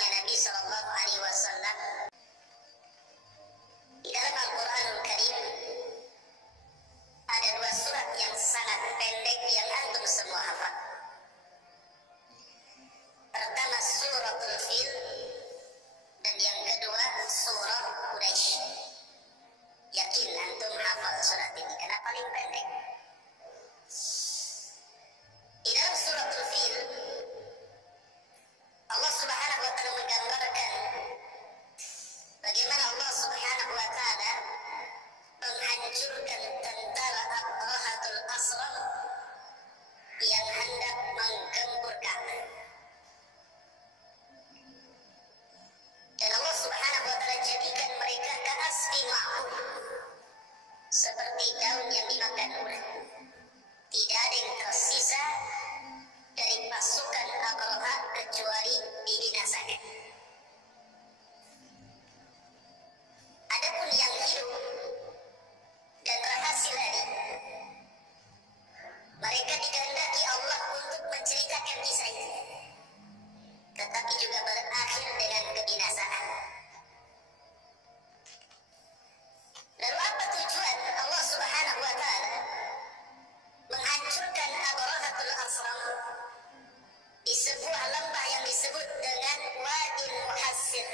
umatnya Nabi Shallallahu Alaihi Wasallam. Di dalam Al-Quranul Karim ada dua surat yang sangat pendek yang antum semua hafal. Pertama suratul Fil dan yang kedua surah Quraisy. Yakin antum hafal surat ini karena paling pendek. Di dalam suratul Fil Allah Subhanahu wa taala menggambarkan bagaimana Allah Subhanahu wa taala menghancurkan tentara Abrahatul Asram yang hendak menggempur Ka'bah. Dan Allah Subhanahu wa taala jadikan mereka ka'asfi ma'kul, seperti daun yang dimakan ulat. Tidak ada yang tersisa dari pasukan Abraha kecuali dibinasakan. Adapun yang hidup dan berhasil lari, mereka dikehendaki Allah untuk menceritakan kisah itu, tetapi juga berakhir dengan kebinasaan. Lalu apa tujuan Allah Subhanahu wa taala menghancurkan Abrahatul Asram di sebuah lembah yang disebut dengan Wadil Muhassir?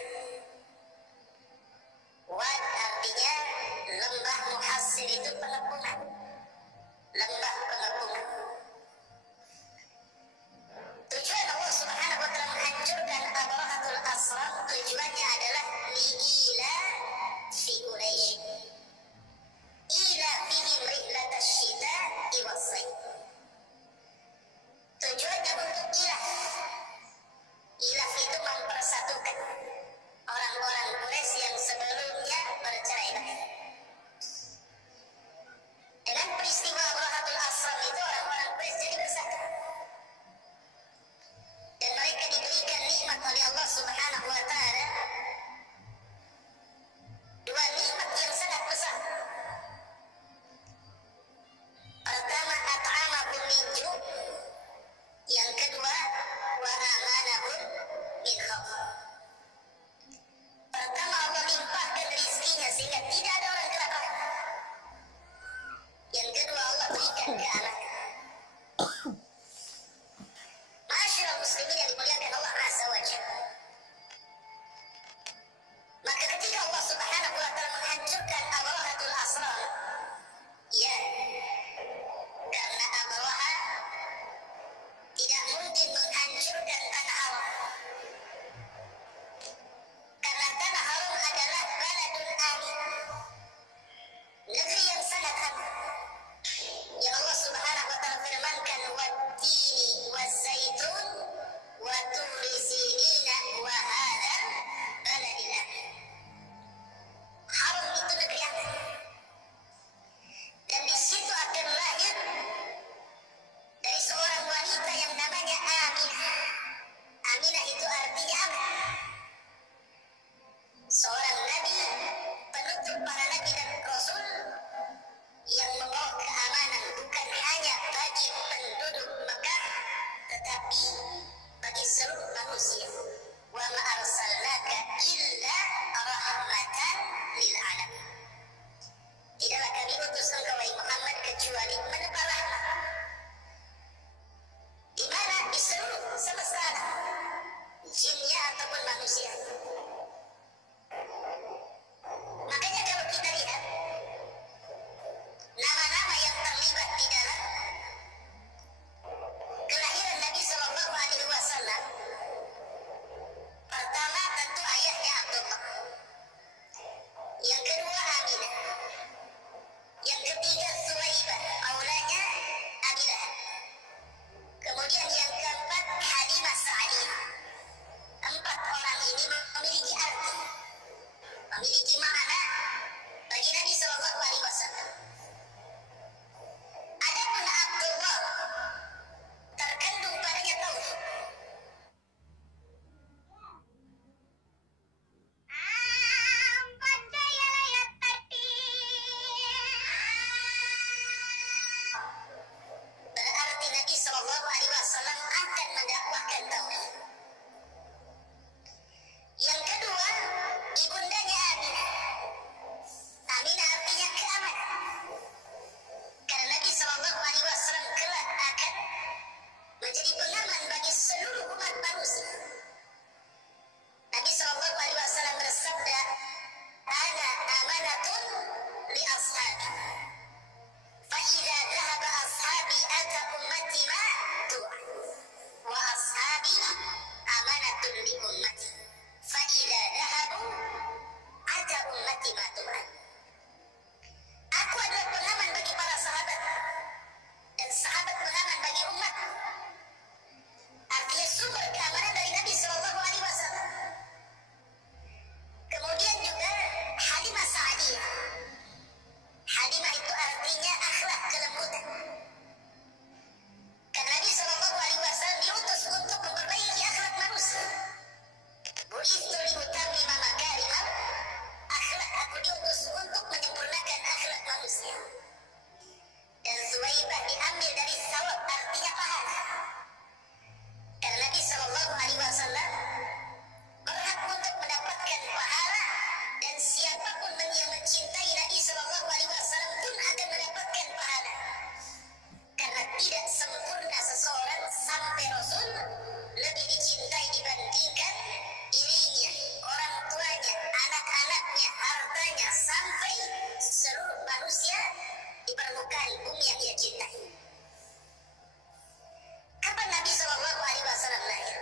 Wad artinya lembah, Muhassir itu pengepungan, lembah pengepungan. Tujuan Allah Subhanahu wa taala menghancurkan Abrahatul Asram, tujuannya adalah li'ila fi Quraisy, ila fihim rihlatash syita'i was-sayf. Tujuannya untuk ilaf itu mempersatukan orang-orang Quraisy yang sebelumnya bercerai-berai. Dengan peristiwa Abrahatul Asram itu orang-orang Quraisy jadi bersatu, dan mereka diberikan nikmat oleh Allah Subhanahu wa taala, dua nikmat yang sangat besar. Pertama, at'amahum min ju', yang kedua, wa amanahum min khauf. Pertama, Allah limpahkan rizkinya sehingga tidak ada orang kelaparan. Yang kedua, Allah berikan keamanan. Ma'asyiral muslimin yang dimuliakan Allah Azza wa Jalla, maka ketika Allah Subhanahu wa taala menghancurkan Abrahatul Asram, ya, karena Abraha tidak mungkin menghancurkan tanah haram, karena tanah haram adalah baladun amin, negeri yang sangat aman, yang Allah Subhanahu wa taala firmankan, wat-tini waz-zaitun wa turi sinina wa hadzal baladil amin. Haram itu negeri aman, dan di situ akan lahir dari seorang wanita yang namanya Aminah. Aminah itu artinya aman. Seorang nabi, penutup para nabi dan rasul, yang membawa keamanan bukan hanya bagi penduduk Mekah, tetapi bagi seluruh manusia. Wa ma arsalnaka illa rahmatan lil alamin. Tidaklah kami utus engkau wahai Muhammad kecuali menebar rahmat. Di mana? Di seluruh semesta alam, jinnya ataupun manusia. Makanya kalau kita lihat nama-nama yang terlibat di dalam kelahiran Nabi Shallallahu Alaihi Wasallam, pertama tentu ayahnya Abdullah, yang kedua Aminah, yang ketiga Suwaibah, aulanya Abi Lahab, kemudian yang keempat Halimah Sa'diyah. Empat orang ini memiliki bu'istu liutammima makarihal akhlak, aku diutus untuk menyempurnakan akhlak manusia. Dan Suwaibah diambil dari sawab, artinya pahala. Karena Nabi Shallallahu Alaihi Wasallam berhak untuk mendapatkan pahala, dan siapapun yang mencintai Nabi Shallallahu Alaihi Wasallam pun akan mendapatkan pahala. Karena tidak sempurna seseorang sampai Rasul lebih dicintai dibandingkan dirinya, orang tuanya, anak-anaknya, hartanya, sampai seluruh manusia di permukaan bumi yang dia cintai. Kapan Nabi Shallallahu Alaihi Wasallam lahir?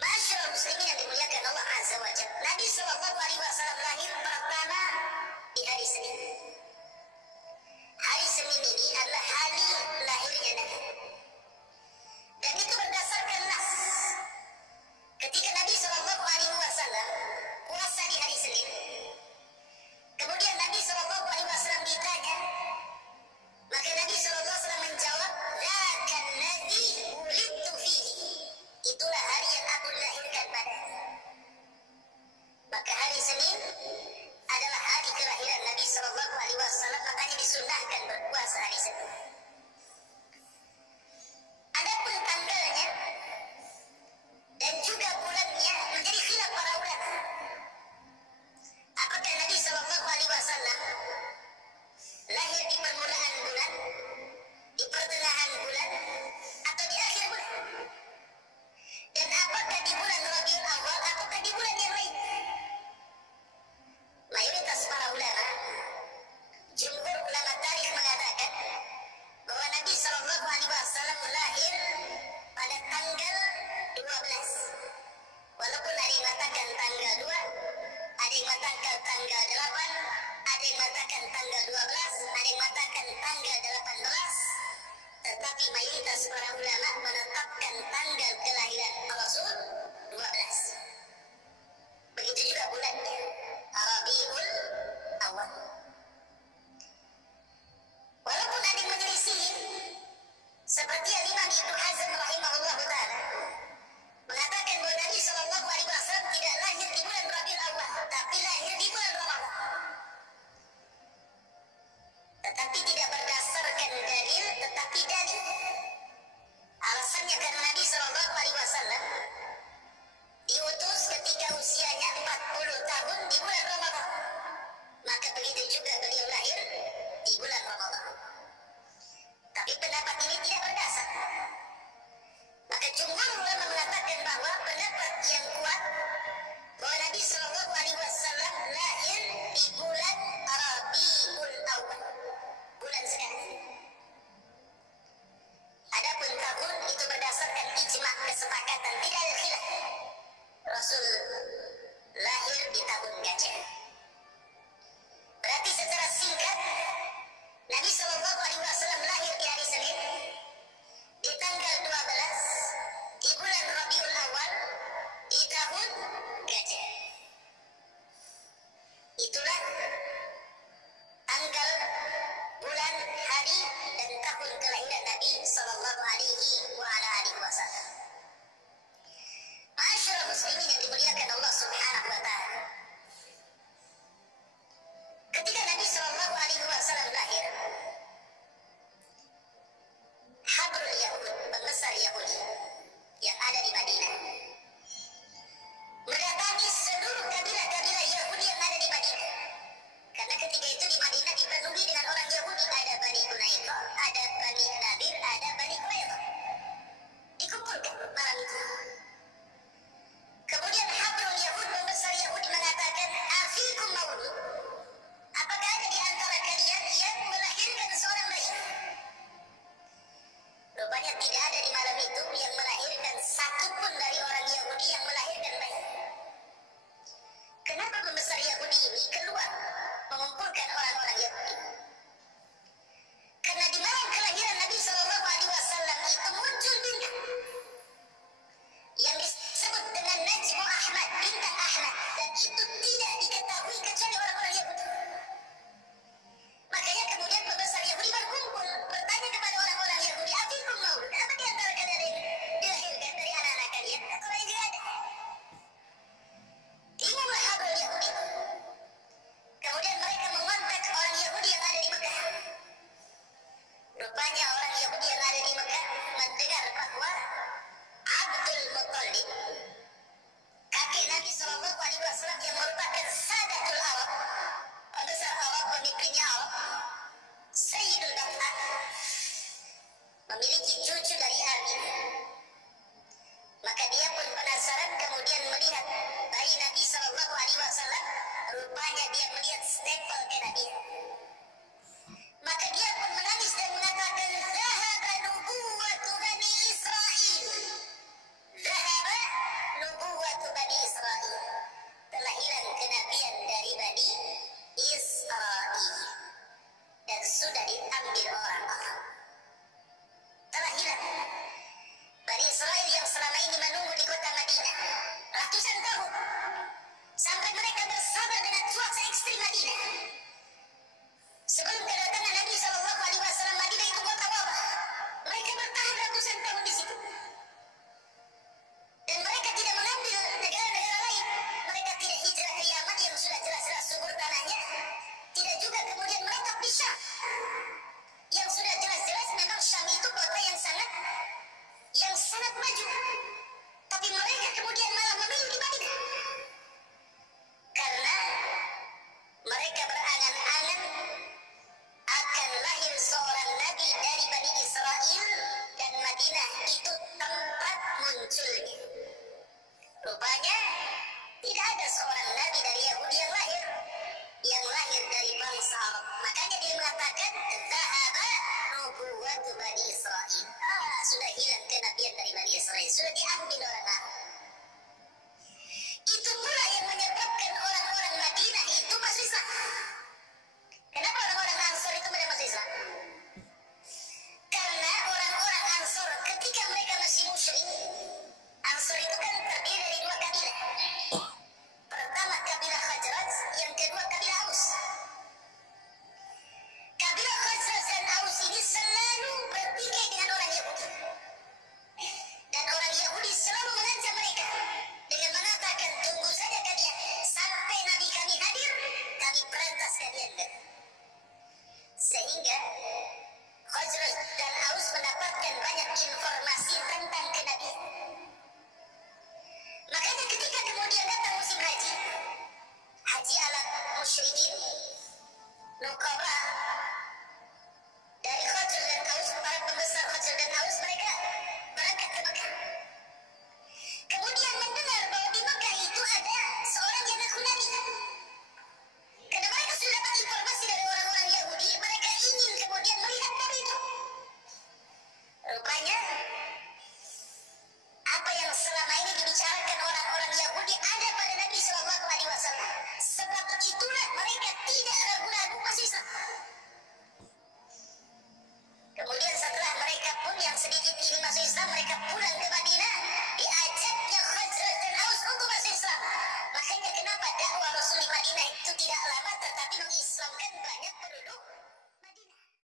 Masyaallah muslimin yang dimuliakan Allah Azza wa Jalla, Nabi Shallallahu Alaihi Wasallam lahir pertama di hari Senin. Hari Senin ini adalah hari lahirnya Nabi. Dan itu berdasarkan nas. Ketika Nabi Shallallahu Alaihi Wasallam puasa di hari Senin, kemudian Nabi Shallallahu Alaihi Wasallam ditanya, maka Nabi Shallallahu Alaihi Wasallam menjawab, "Dzakal ladzi wulidtu fihi." Itulah hari yang aku dilahirkan padanya. Maka hari Senin adalah hari kelahiran Nabi Shallallahu Alaihi Wasallam, makanya disunahkan berpuasa hari Senin. Adapun tanggalnya dan juga bulannya menjadi khilaf para ulama. Apakah Nabi Shallallahu Alaihi Wasallam lahir di permulaan bulan, di pertengahan bulan, atau di akhir bulan? Dan apakah di bulan Rabiul Awal ataukah di bulan yang lain? Mayoritas para ulama, jumhur ulama tarikh mengatakan bahwa Nabi Shallallahu Alaihi Wasallam lahir pada tanggal 12. Walaupun ada yang mengatakan tanggal 2, ada yang mengatakan tanggal 8, ada yang mengatakan tanggal 12, ada yang mengatakan tanggal 18, tetapi mayoritas para ulama menetapkan tanggal kelahiran Rasul 12. Begitu juga bulannya, Rabiul Awal. Walaupun ada yang menyelisih, seperti Imam Ibnu Hazm rahimahullah ta'ala mengatakan bahwa Nabi Shallallahu Alaihi Wasallam tidak lahir di bulan Rabiul Awal, tapi lahir di bulan Ramadan. Tetapi tidak berdasarkan dalil, tetapi dalil. Alasannya karena Nabi Shallallahu Alaihi Wasallam diutus ketika usianya 40 tahun di bulan Ramadan. Maka begitu juga beliau lahir di bulan Ramadan. Tapi pendapat ini tidak berdasar. Maka jumhur ulama mengatakan bahwa pendapat yang kuat bahwa Nabi Shallallahu Alaihi Wasallam lahir di bulan Rabiul Awal, bulan sekarang. Adapun tahun itu berdasarkan ijma', kesepakatan, tidak ada khilaf. Rasul lahir di tahun gajah. Berarti secara singkat Nabi Shallallahu Alaihi Wasallam lahir di hari Senin di tanggal 12 di bulan Rabiul Awal di tahun gajah. Itulah tanggal, bulan, hari, dan tahun kelahiran Nabi Sallallahu Alaihi Wasallam. Ma'asyiral muslimin yang dimuliakan Allah Subhanahu wa Ta'ala, ketika Nabi Sallallahu Alaihi Wasallam lahir, Habrul Yahud, pembesar Yahudi yang ada di Madinah, mendatangi seluruh kabilah-kabilah Yahudi yang ada di Madinah. Karena ketika itu di Madinah dipenuhi dengan orang Yahudi, ada Bani Quraidah, ada Bani Nadir, ada Bani Quraidah. Dikumpulkan malam itu. Kemudian Habrul Yahud, pembesar Yahudi, mengatakan, "Afikum maulud?" Apakah ada di antara kalian yang melahirkan seorang bayi? Rupanya tidak ada di malam itu yang melahirkan satupun dari orang Yahudi yang melahirkan bayi. Kenapa pembesar Yahudi ini keluar mengumpulkan orang-orang Yahudi? Karena di malam kelahiran Nabi Shallallahu Alaihi Wasallam itu muncul bintang yang disebut dengan Najmu Ahmad, bintang Ahmad, dan itu tidak diketahui kecuali orang-orang Yahudi. Makanya kemudian pembesar Yahudi berkumpul bertanya kepada orang-orang Yahudi, "Afikum maulud? Apa di antara kalian yang dilahirkan dari anak-anak kalian?" Atau lain juga ada. ratusan tahun sampai mereka bersabar dengan cuaca ekstrim Madinah. Sebelum kedatangan Nabi Shallallahu Alaihi Wasallam, Madinah itu kota wabah. Mereka bertahan ratusan tahun di situ. Dan mereka tidak mengambil negara-negara lain. Mereka tidak hijrah ke Yaman yang sudah jelas-jelas subur tanahnya. Tidak juga kemudian menetap di Syam, yang sudah jelas-jelas memang Syam itu kota yang sangat maju. Tapi mereka kemudian malah memilih di Madinah. Karena mereka berangan-angan akan lahir seorang nabi dari Bani Israel dan Madinah itu tempat munculnya. Rupanya tidak ada seorang nabi dari Yahudi yang lahir dari bangsa Arab. Makanya dia mengatakan zahaba nubuwwatu Bani Israel. Sudah hilang kenabian dari Bani Israel, sudah diambil orang Arab. Itu pula yang menyebabkan orang-orang Madinah itu masuk Islam. Kenapa orang-orang Ansor itu masuk Islam? Karena orang-orang Ansor ketika mereka masih musyrik, Ansor itu kan terdiri dari dua kabilah. Pertama kabilah Khazraj, yang kedua kabilah Aus. Kabilah Khazraj dan Aus ini selalu bertikai dengan orang Yahudi. Dan orang Yahudi selalu mengancam mereka dengan mengatakan, tunggu saja kalian sampai Nabi kami hadir, kami perantas kalian. Sehingga Khazraj dan Aus mendapatkan banyak informasi tentang kenabian. Makanya ketika kemudian datang musim haji, haji ala musyrikin, Nuqaba dari Khazraj dan Aus, para pembesar Khazraj dan Aus, mereka berangkat ke Mekah. Kemudian mendengar bahwa di Mekah itu ada seorang yang mengaku nabi. Karena mereka sudah dapat informasi dari orang-orang Yahudi, mereka ingin kemudian melihat nabi itu. Rupanya apa yang selama ini dibicarakan orang-orang Yahudi ada pada Nabi Shallallahu Alaihi Wasallam. Sebab itulah mereka tidak ragu-ragu masuk Islam. Kemudian setelah mereka pun yang sedikit ini masuk Islam, mereka pulang